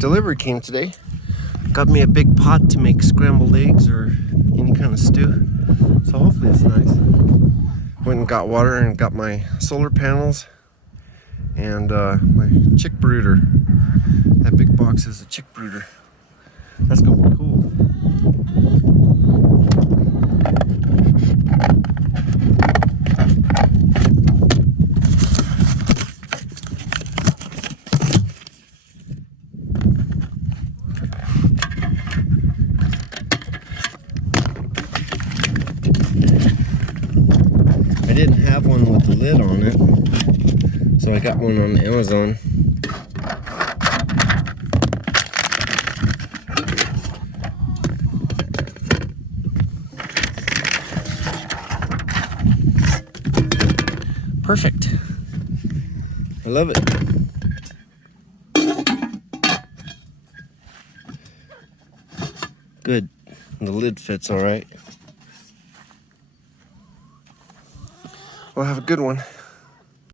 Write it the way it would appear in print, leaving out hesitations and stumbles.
delivery came today. Got me a big pot to make scrambled eggs or any kind of stew. So hopefully it's nice. Went and got water and got my solar panels and my chick brooder. That big box is a chick brooder. That's gonna be cool. I didn't have one with the lid on it, so I got one on Amazon. Perfect. I love it. Good. The lid fits all right. Well, have a good one.